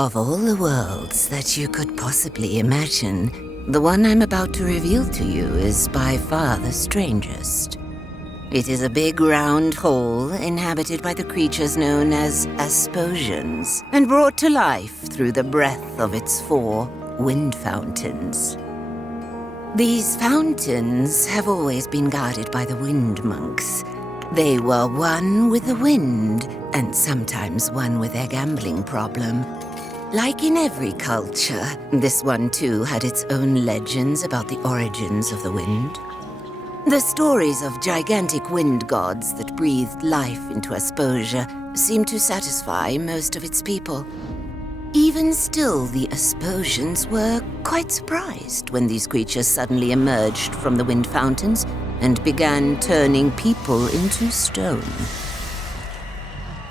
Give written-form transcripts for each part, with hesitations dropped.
Of all the worlds that you could possibly imagine, the one I'm about to reveal to you is by far the strangest. It is a big round hole inhabited by the creatures known as Asposians, and brought to life through the breath of its 4 wind fountains. These fountains have always been guarded by the wind monks. They were one with the wind, and sometimes one with their gambling problem. Like in every culture, this one too had its own legends about the origins of the wind. The stories of gigantic wind gods that breathed life into Asposia seemed to satisfy most of its people. Even still, the Asposians were quite surprised when these creatures suddenly emerged from the wind fountains and began turning people into stone.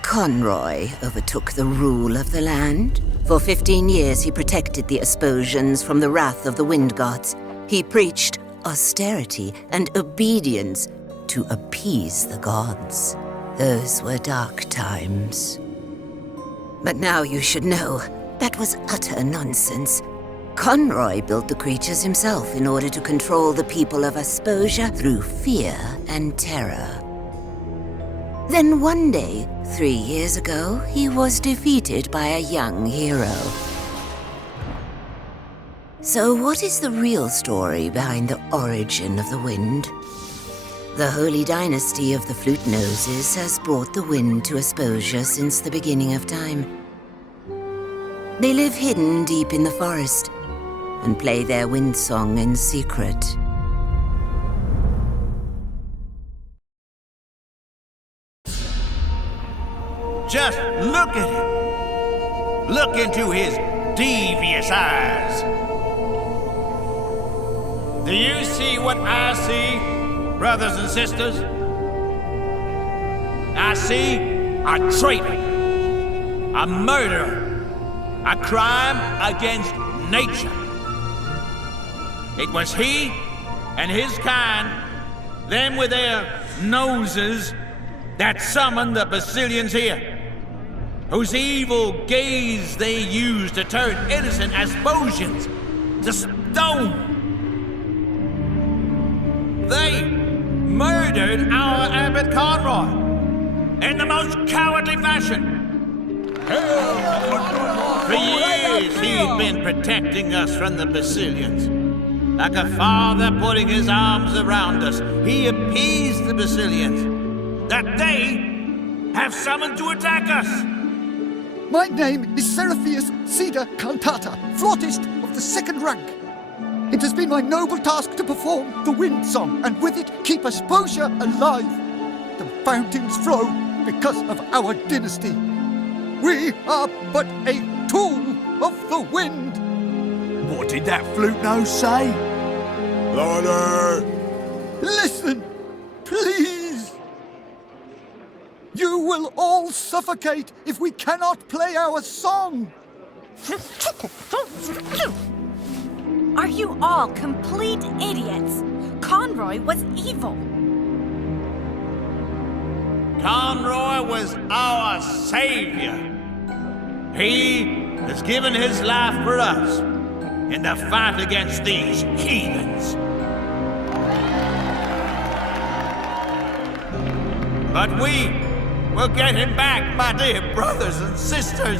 Conroy overtook the rule of the land. For 15 years, he protected the Asposians from the wrath of the wind gods. He preached austerity and obedience to appease the gods. Those were dark times. But now you should know, that was utter nonsense. Conroy built the creatures himself in order to control the people of Asposia through fear and terror. Then one day, 3 years ago, he was defeated by a young hero. So what is the real story behind the origin of the wind? The Holy Dynasty of the Flute Noses has brought the wind to Asposia since the beginning of time. They live hidden deep in the forest and play their wind song in secret. Just look at him. Look into his devious eyes. Do you see what I see, brothers and sisters? I see a traitor, a murderer, a crime against nature. It was he and his kind, them with their noses, that summoned the Basilians here, whose evil gaze they used to turn innocent Asposians to stone. They murdered our Abbot Conroy in the most cowardly fashion. For years he'd been protecting us from the Basilians. Like a father putting his arms around us, he appeased the Basilians that they have summoned to attack us. My name is Seraphius Cedar Cantata, flautist of the 2nd rank. It has been my noble task to perform the wind song, and with it keep Asposia alive. The fountains flow because of our dynasty. We are but a tool of the wind. What did that flute nose say? Louder! Listen, please. You will all suffocate if we cannot play our song. Are you all complete idiots? Conroy was evil. Conroy was our savior. He has given his life for us in the fight against these heathens. But we will get him back, my dear brothers and sisters.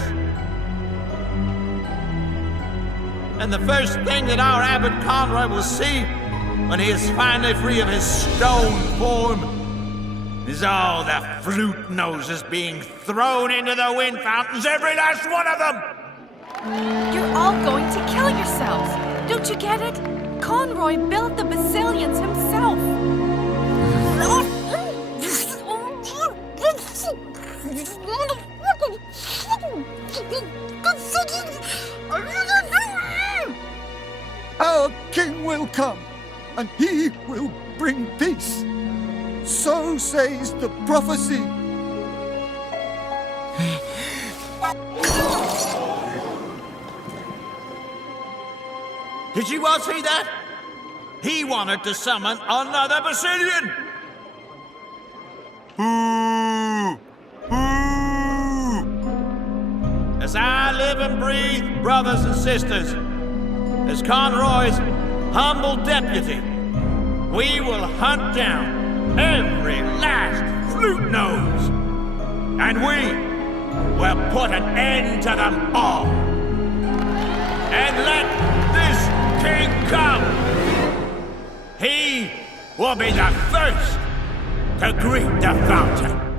And the first thing that our Abbot Conroy will see when he is finally free of his stone form is all the flute noses being thrown into the wind fountains, every last one of them! You're all going to kill yourselves. Don't you get it? Conroy built the Basilians himself. Our king will come, and he will bring peace. So says the prophecy. Did you all see that? He wanted to summon another Basilian! Boo! Boo! as I live and breathe, brothers and sisters, as Conroy's humble deputy, we will hunt down every last flute nose, and we will put an end to them all. And let this king come. He will be the first to greet the fountain.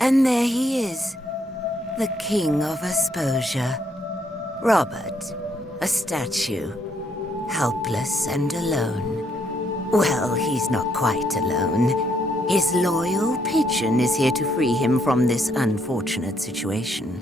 And there he is, the King of Asposia. Robert, a statue, helpless and alone. Well, he's not quite alone. His loyal pigeon is here to free him from this unfortunate situation.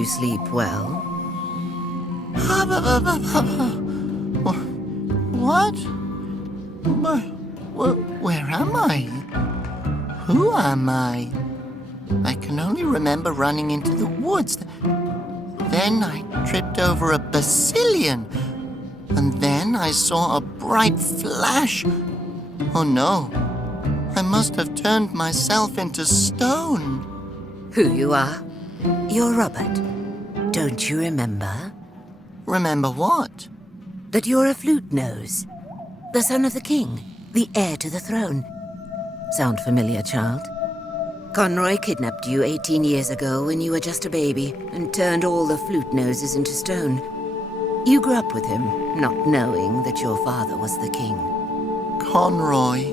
you sleep well? What? Where am I? Who am I? I can only remember running into the woods. Then I tripped over a basilion. And then I saw a bright flash. Oh no, I must have turned myself into stone. Who you are? You're Robert. Don't you remember? Remember what? That you're a flute nose. The son of the king, the heir to the throne. Sound familiar, child? Conroy kidnapped you 18 years ago when you were just a baby and turned all the flute noses into stone. You grew up with him, not knowing that your father was the king. Conroy.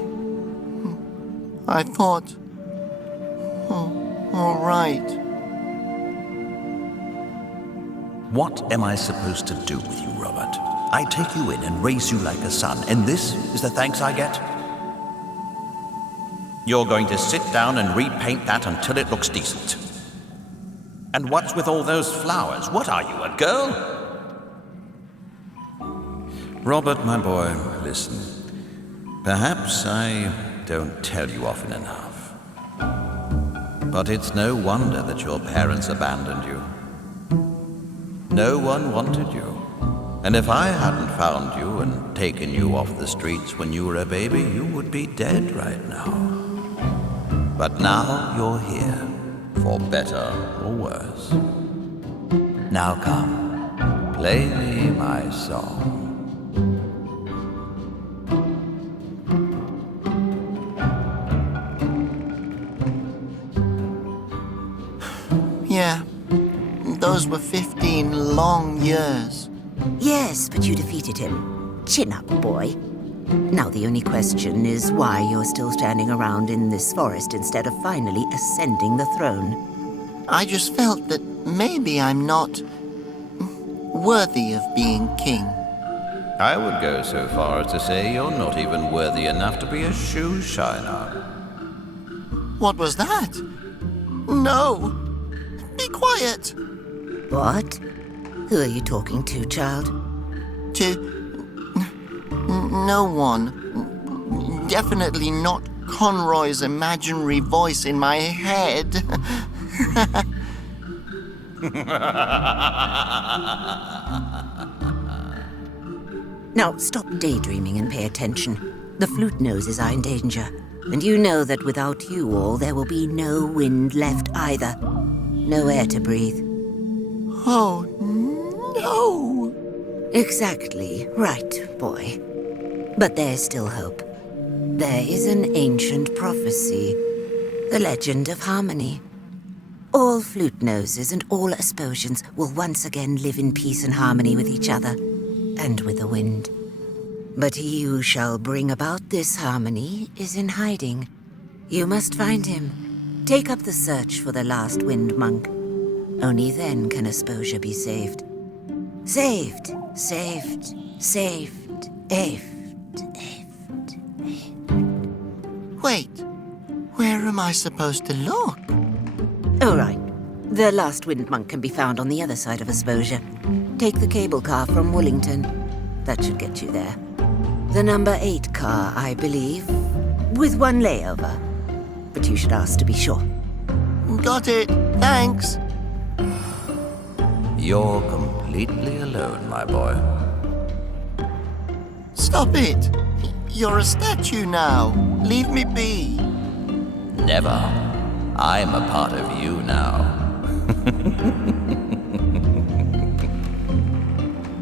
I thought... Oh, all right. What am I supposed to do with you, Robert? I take you in and raise you like a son, and this is the thanks I get? You're going to sit down and repaint that until it looks decent. And what's with all those flowers? What are you, a girl? Robert, my boy, listen. Perhaps I don't tell you often enough. But it's no wonder that your parents abandoned you. No one wanted you. And if I hadn't found you and taken you off the streets when you were a baby, you would be dead right now. But now you're here, for better or worse. Now come, play me my song. Yeah, those were 15 long years. Yes, but you defeated him. Chin up, boy. Now the only question is why you're still standing around in this forest instead of finally ascending the throne. I just felt that maybe I'm not worthy of being king. I would go so far as to say you're not even worthy enough to be a shoe shiner. What was that? No! Be quiet! What? Who are you talking to, child? To... no one. Definitely not Conroy's imaginary voice in my head. Now, stop daydreaming and pay attention. The flute noses are in danger. And you know that without you all, there will be no wind left either. No air to breathe. Oh, no! Exactly right, boy. But there's still hope. There is an ancient prophecy, the legend of harmony. All flute noses and all Asposians will once again live in peace and harmony with each other, and with the wind. But he who shall bring about this harmony is in hiding. You must find him. Take up the search for the last wind monk. Only then can Asposia be saved. Saved, saved, saved, saved, saved. Wait, where am I supposed to look? All right. The last wind monk can be found on the other side of Asposia. Take the cable car from Woolington. That should get you there. The number 8 car, I believe, with one layover. But you should ask to be sure. Got it, thanks. You're completely alone, my boy. Stop it. You're a statue now. Leave me be. Never. I'm a part of you now.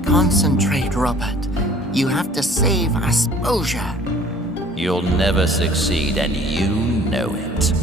Concentrate, Robert. You have to save Asposia. You'll never succeed, and you know it.